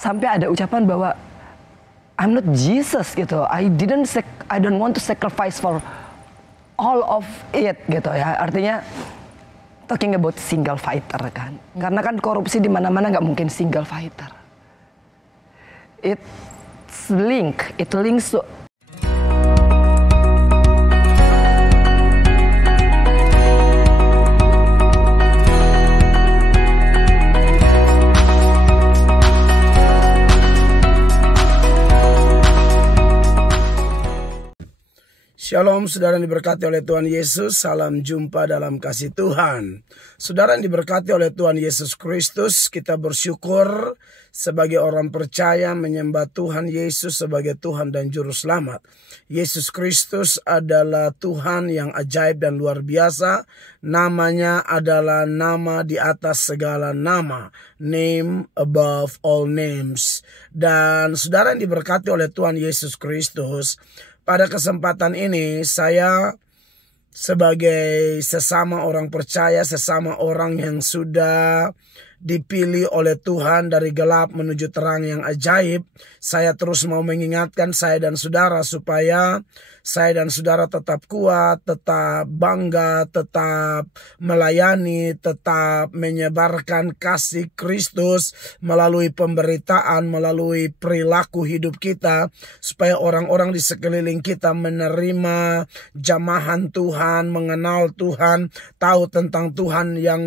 sampai ada ucapan bahwa I'm not Jesus gitu. I don't want to sacrifice for all of it gitu ya. Artinya talking about single fighter kan. Karena kan korupsi di mana-mana nggak mungkin single fighter. It links to Shalom, saudara yang diberkati oleh Tuhan Yesus. Salam jumpa dalam kasih Tuhan. Saudara yang diberkati oleh Tuhan Yesus Kristus, kita bersyukur sebagai orang percaya menyembah Tuhan Yesus sebagai Tuhan dan Juru Selamat. Yesus Kristus adalah Tuhan yang ajaib dan luar biasa. Namanya adalah nama di atas segala nama. Name above all names. Dan saudara yang diberkati oleh Tuhan Yesus Kristus, pada kesempatan ini saya sebagai sesama orang percaya, sesama orang yang sudah dipilih oleh Tuhan dari gelap menuju terang yang ajaib, saya terus mau mengingatkan saya dan saudara supaya saya dan saudara tetap kuat, tetap bangga, tetap melayani, tetap menyebarkan kasih Kristus melalui pemberitaan, melalui perilaku hidup kita, supaya orang-orang di sekeliling kita menerima jamahan Tuhan, mengenal Tuhan, tahu tentang Tuhan, yang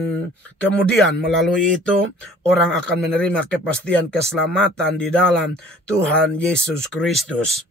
kemudian melalui itu orang akan menerima kepastian keselamatan di dalam Tuhan Yesus Kristus.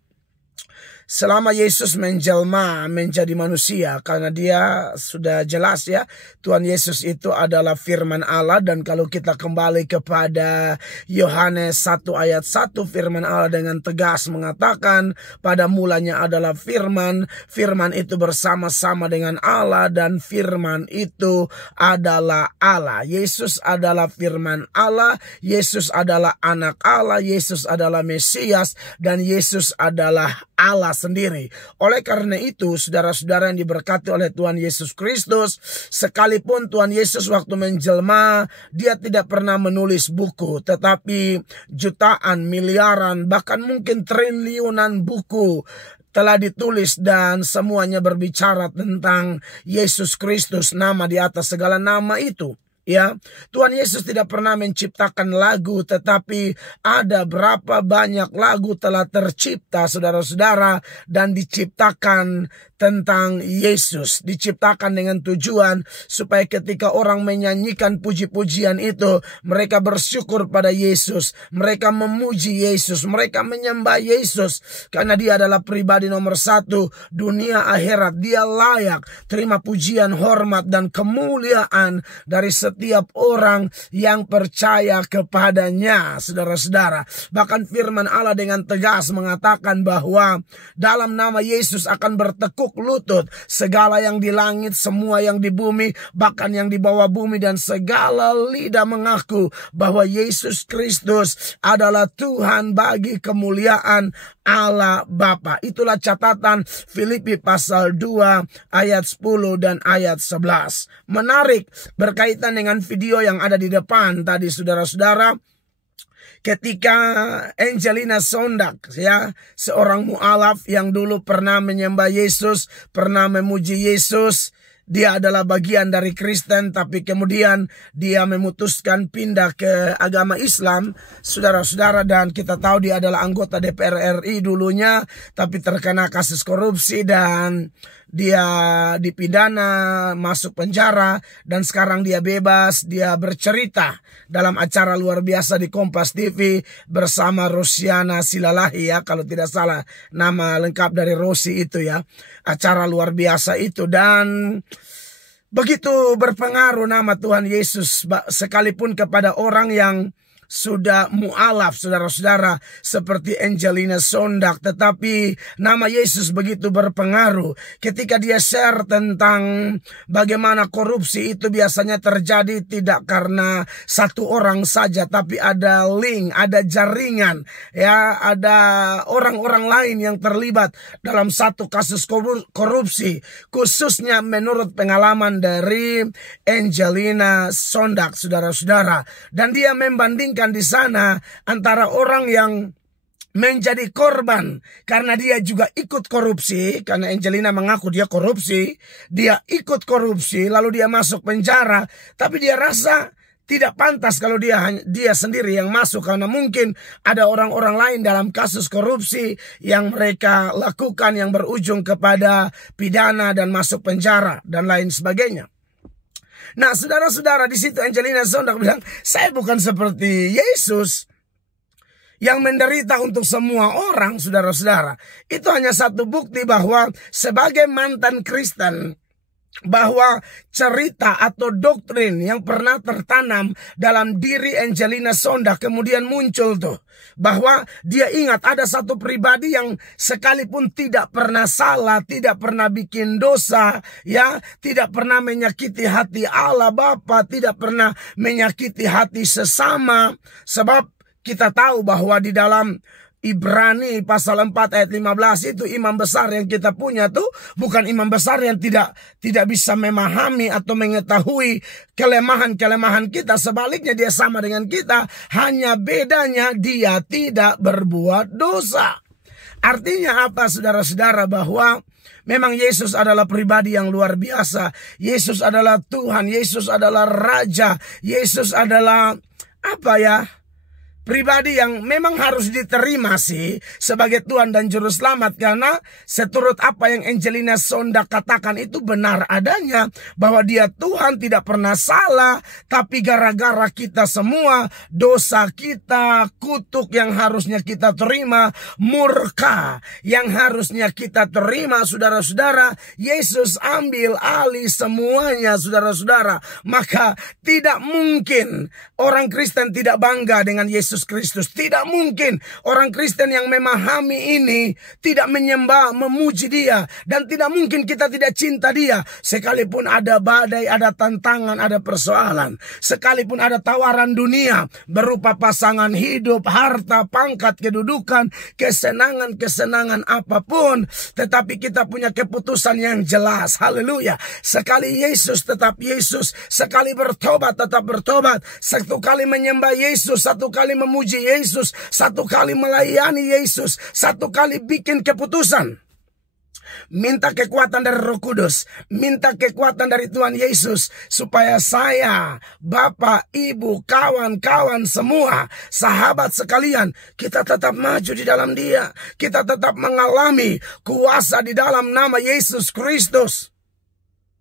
Selama Yesus menjelma menjadi manusia, karena dia sudah jelas ya, Tuhan Yesus itu adalah firman Allah. Dan kalau kita kembali kepada Yohanes 1 ayat 1, firman Allah dengan tegas mengatakan, pada mulanya adalah firman, firman itu bersama-sama dengan Allah, dan firman itu adalah Allah. Yesus adalah firman Allah, Yesus adalah anak Allah, Yesus adalah Mesias, dan Yesus adalah Allah sendiri. Oleh karena itu, saudara-saudara yang diberkati oleh Tuhan Yesus Kristus, sekalipun Tuhan Yesus waktu menjelma, dia tidak pernah menulis buku, tetapi jutaan, miliaran, bahkan mungkin triliunan buku telah ditulis, dan semuanya berbicara tentang Yesus Kristus, nama di atas segala nama itu. Ya, Tuhan Yesus tidak pernah menciptakan lagu, tetapi ada berapa banyak lagu telah tercipta, saudara-saudara, dan diciptakan tentang Yesus, diciptakan dengan tujuan supaya ketika orang menyanyikan puji-pujian itu, mereka bersyukur pada Yesus, mereka memuji Yesus, mereka menyembah Yesus, karena dia adalah pribadi nomor satu dunia akhirat. Dia layak terima pujian, hormat, dan kemuliaan dari setiap orang yang percaya kepadanya, saudara-saudara. Bahkan firman Allah dengan tegas mengatakan bahwa dalam nama Yesus akan bertekuk lutut segala yang di langit, semua yang di bumi, bahkan yang di bawah bumi, dan segala lidah mengaku bahwa Yesus Kristus adalah Tuhan bagi kemuliaan Allah Bapa. Itulah catatan Filipi pasal 2 ayat 10 dan ayat 11. Menarik berkaitan dengan video yang ada di depan tadi, saudara-saudara. Ketika Angelina Sondak, ya, seorang mualaf yang dulu pernah menyembah Yesus, pernah memuji Yesus, dia adalah bagian dari Kristen, tapi kemudian dia memutuskan pindah ke agama Islam, saudara-saudara, dan kita tahu dia adalah anggota DPR RI dulunya, tapi terkena kasus korupsi dan dia dipidana, masuk penjara, dan sekarang dia bebas. Dia bercerita dalam acara luar biasa di Kompas TV bersama Rosiana Silalahi, ya, kalau tidak salah nama lengkap dari Rosi itu, ya. Acara luar biasa itu, dan begitu berpengaruh nama Tuhan Yesus, sekalipun kepada orang yang sudah mualaf, saudara-saudara, seperti Angelina Sondak, tetapi nama Yesus begitu berpengaruh. Ketika dia share tentang bagaimana korupsi itu biasanya terjadi tidak karena satu orang saja, tapi ada link, ada jaringan, ya, ada orang-orang lain yang terlibat dalam satu kasus korupsi, khususnya menurut pengalaman dari Angelina Sondak, saudara-saudara. Dan dia membandingkan bayangkan di sana antara orang yang menjadi korban karena dia juga ikut korupsi, karena Angelina mengaku dia korupsi, dia ikut korupsi lalu dia masuk penjara, tapi dia rasa tidak pantas kalau dia sendiri yang masuk karena mungkin ada orang-orang lain dalam kasus korupsi yang mereka lakukan yang berujung kepada pidana dan masuk penjara dan lain sebagainya. Nah, saudara-saudara, di situ Angelina Sondag bilang, saya bukan seperti Yesus yang menderita untuk semua orang, saudara-saudara. Itu hanya satu bukti bahwa sebagai mantan Kristen, bahwa cerita atau doktrin yang pernah tertanam dalam diri Angelina Sondag kemudian muncul tuh. Bahwa dia ingat ada satu pribadi yang sekalipun tidak pernah salah, tidak pernah bikin dosa, ya, tidak pernah menyakiti hati Allah Bapa, tidak pernah menyakiti hati sesama. Sebab kita tahu bahwa di dalam Ibrani pasal 4 ayat 15 itu imam besar yang kita punya tuh bukan imam besar yang tidak bisa memahami atau mengetahui kelemahan-kelemahan kita. Sebaliknya dia sama dengan kita, hanya bedanya dia tidak berbuat dosa. Artinya apa, saudara-saudara? Bahwa memang Yesus adalah pribadi yang luar biasa. Yesus adalah Tuhan, Yesus adalah Raja, Yesus adalah pribadi yang memang harus diterima sih sebagai Tuhan dan Juru Selamat. Karena seturut apa yang Angelina Sondag katakan itu benar adanya, bahwa dia Tuhan tidak pernah salah, tapi gara-gara kita semua, dosa kita, kutuk yang harusnya kita terima, murka yang harusnya kita terima, saudara-saudara, Yesus ambil alih semuanya, saudara-saudara. Maka tidak mungkin orang Kristen tidak bangga dengan Yesus Kristus. Tidak mungkin orang Kristen yang memahami ini tidak menyembah, memuji dia. Dan tidak mungkin kita tidak cinta dia. Sekalipun ada badai, ada tantangan, ada persoalan. Sekalipun ada tawaran dunia berupa pasangan hidup, harta, pangkat, kedudukan, kesenangan apapun. Tetapi kita punya keputusan yang jelas. Haleluya. Sekali Yesus tetap Yesus. Sekali bertobat tetap bertobat. Satu kali menyembah Yesus, satu kali memuji Yesus, satu kali melayani Yesus, satu kali bikin keputusan. Minta kekuatan dari Roh Kudus, minta kekuatan dari Tuhan Yesus, supaya saya, Bapak, Ibu, kawan-kawan semua, sahabat sekalian, kita tetap maju di dalam Dia. Kita tetap mengalami kuasa di dalam nama Yesus Kristus.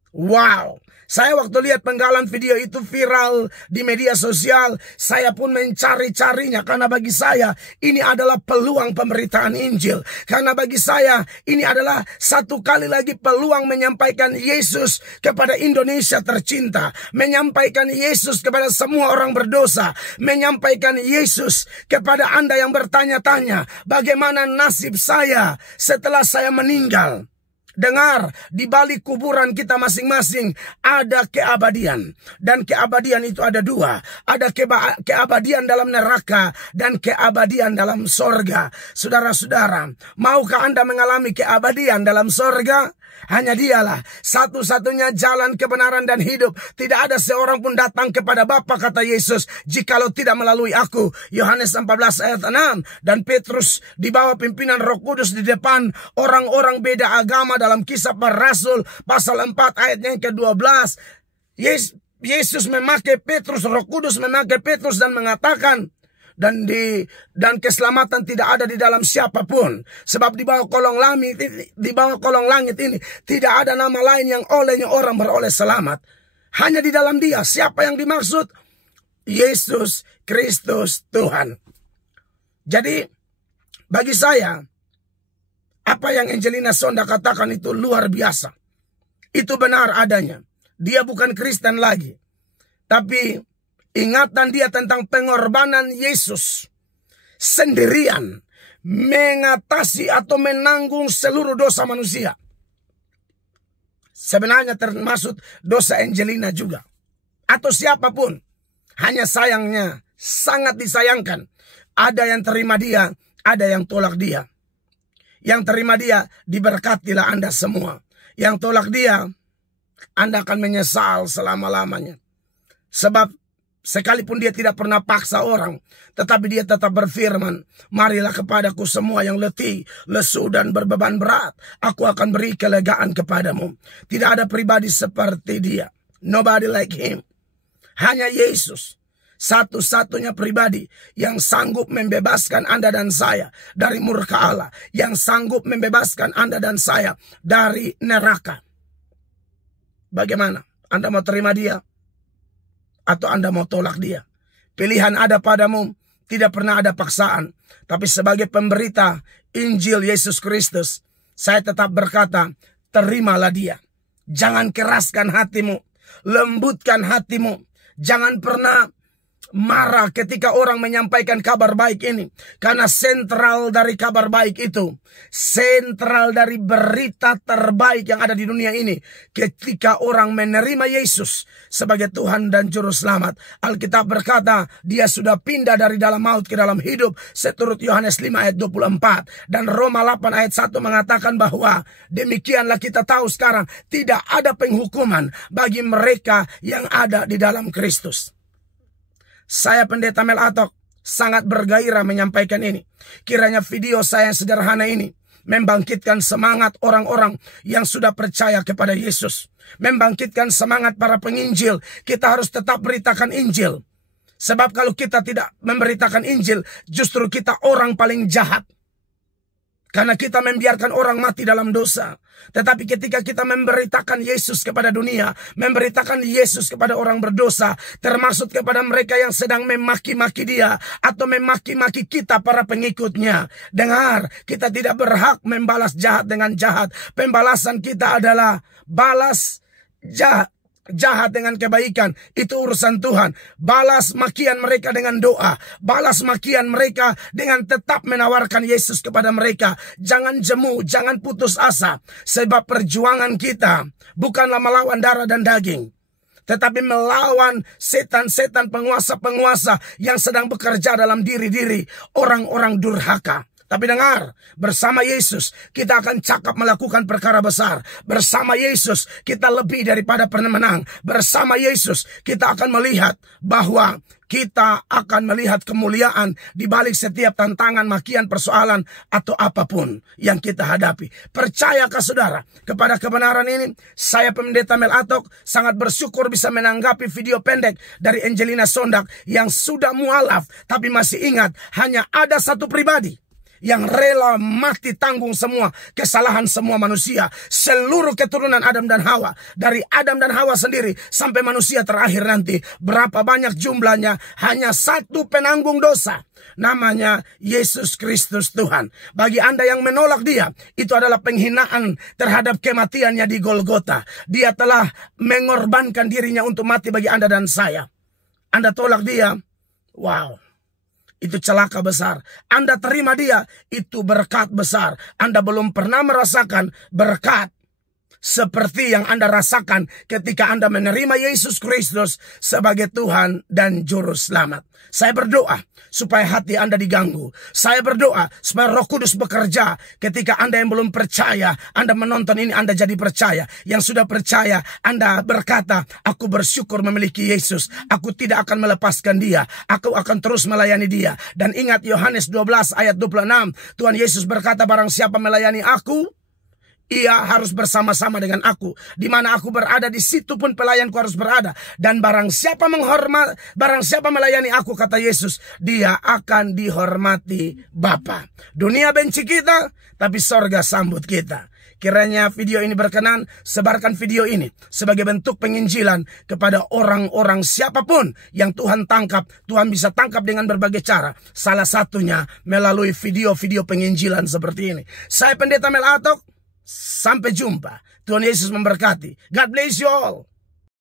Wow. Saya waktu lihat penggalan video itu viral di media sosial, saya pun mencari-carinya karena bagi saya ini adalah peluang pemberitaan Injil. Karena bagi saya ini adalah satu kali lagi peluang menyampaikan Yesus kepada Indonesia tercinta, menyampaikan Yesus kepada semua orang berdosa, menyampaikan Yesus kepada Anda yang bertanya-tanya, bagaimana nasib saya setelah saya meninggal? Dengar, di balik kuburan kita masing-masing ada keabadian. Dan keabadian itu ada dua. Ada keabadian dalam neraka dan keabadian dalam sorga. Saudara-saudara, maukah Anda mengalami keabadian dalam sorga? Hanya Dialah satu-satunya jalan kebenaran dan hidup. Tidak ada seorang pun datang kepada Bapa, kata Yesus, jikalau tidak melalui aku. Yohanes 14 ayat 6. Dan Petrus di bawah pimpinan Roh Kudus di depan orang-orang beda agama dalam Kisah Para Rasul pasal 4 ayatnya yang ke-12. Yesus memakai Petrus, Roh Kudus memakai Petrus dan mengatakan, dan keselamatan tidak ada di dalam siapapun, sebab di bawah kolong langit ini tidak ada nama lain yang olehnya orang beroleh selamat. Hanya di dalam Dia. Siapa yang dimaksud? Yesus Kristus Tuhan. Jadi bagi saya, apa yang Angelina Sondag katakan itu luar biasa. Itu benar adanya. Dia bukan Kristen lagi, tapi ingatan dia tentang pengorbanan Yesus sendirian mengatasi atau menanggung seluruh dosa manusia. Sebenarnya termasuk dosa Angelina juga. Atau siapapun. Hanya sayangnya, sangat disayangkan, ada yang terima dia, ada yang tolak dia. Yang terima dia, diberkatilah Anda semua. Yang tolak dia, Anda akan menyesal selama-lamanya. Sebab Sekalipun dia tidak pernah paksa orang, tetapi dia tetap berfirman, marilah kepadaku semua yang letih, lesu dan berbeban berat. Aku akan beri kelegaan kepadamu. Tidak ada pribadi seperti dia. Nobody like him. Hanya Yesus. Satu-satunya pribadi yang sanggup membebaskan Anda dan saya dari murka Allah. Yang sanggup membebaskan Anda dan saya dari neraka. Bagaimana? Anda mau terima dia? Atau Anda mau tolak dia? Pilihan ada padamu. Tidak pernah ada paksaan. Tapi sebagai pemberita Injil Yesus Kristus, saya tetap berkata, terimalah dia. Jangan keraskan hatimu. Lembutkan hatimu. Jangan pernah marah ketika orang menyampaikan kabar baik ini. Karena sentral dari kabar baik itu, sentral dari berita terbaik yang ada di dunia ini, ketika orang menerima Yesus sebagai Tuhan dan Juru Selamat. Alkitab berkata, dia sudah pindah dari dalam maut ke dalam hidup, seturut Yohanes 5 ayat 24. Dan Roma 8 ayat 1 mengatakan bahwa demikianlah kita tahu sekarang, tidak ada penghukuman bagi mereka yang ada di dalam Kristus. Saya Pendeta Mel Atok sangat bergairah menyampaikan ini. Kiranya video saya yang sederhana ini membangkitkan semangat orang-orang yang sudah percaya kepada Yesus. Membangkitkan semangat para penginjil. Kita harus tetap beritakan Injil. Sebab kalau kita tidak memberitakan Injil, justru kita orang paling jahat. Karena kita membiarkan orang mati dalam dosa. Tetapi ketika kita memberitakan Yesus kepada dunia, memberitakan Yesus kepada orang berdosa, termasuk kepada mereka yang sedang memaki-maki dia, atau memaki-maki kita para pengikutnya. Dengar, kita tidak berhak membalas jahat dengan jahat. Pembalasan kita adalah balas jahat dengan kebaikan. Itu urusan Tuhan. Balas makian mereka dengan doa. Balas makian mereka dengan tetap menawarkan Yesus kepada mereka. Jangan jemu, jangan putus asa. Sebab perjuangan kita bukanlah melawan darah dan daging, tetapi melawan setan-setan, penguasa-penguasa yang sedang bekerja dalam diri-diri orang-orang durhaka. Tapi dengar, bersama Yesus kita akan cakap melakukan perkara besar. Bersama Yesus kita lebih daripada pemenang. Bersama Yesus kita akan melihat bahwa kita akan melihat kemuliaan di balik setiap tantangan, makian, persoalan, atau apapun yang kita hadapi. Percayakah saudara kepada kebenaran ini? Saya Pendeta Mel Atok sangat bersyukur bisa menanggapi video pendek dari Angelina Sondak yang sudah mualaf, tapi masih ingat hanya ada satu pribadi yang rela mati tanggung semua kesalahan semua manusia. Seluruh keturunan Adam dan Hawa. Dari Adam dan Hawa sendiri sampai manusia terakhir nanti. Berapa banyak jumlahnya? Hanya satu penanggung dosa. Namanya Yesus Kristus Tuhan. Bagi Anda yang menolak dia, itu adalah penghinaan terhadap kematiannya di Golgota. Dia telah mengorbankan dirinya untuk mati bagi Anda dan saya. Anda tolak dia, wow, itu celaka besar. Anda terima dia, itu berkat besar. Anda belum pernah merasakan berkat seperti yang Anda rasakan ketika Anda menerima Yesus Kristus sebagai Tuhan dan Juru Selamat. Saya berdoa supaya hati Anda diganggu. Saya berdoa supaya Roh Kudus bekerja. Ketika Anda yang belum percaya, Anda menonton ini, Anda jadi percaya. Yang sudah percaya, Anda berkata, aku bersyukur memiliki Yesus. Aku tidak akan melepaskan dia. Aku akan terus melayani dia. Dan ingat Yohanes 12 ayat 26. Tuhan Yesus berkata, barang siapa melayani aku, ia harus bersama-sama dengan aku. Di mana aku berada, di situ pun pelayanku harus berada. Dan barang siapa melayani aku, kata Yesus, dia akan dihormati Bapa. Dunia benci kita, tapi sorga sambut kita. Kiranya video ini berkenan, sebarkan video ini sebagai bentuk penginjilan kepada orang-orang siapapun yang Tuhan tangkap. Tuhan bisa tangkap dengan berbagai cara. Salah satunya melalui video-video penginjilan seperti ini. Saya Pendeta Mel Atok. Sampai jumpa. Tuhan Yesus memberkati. God bless you all.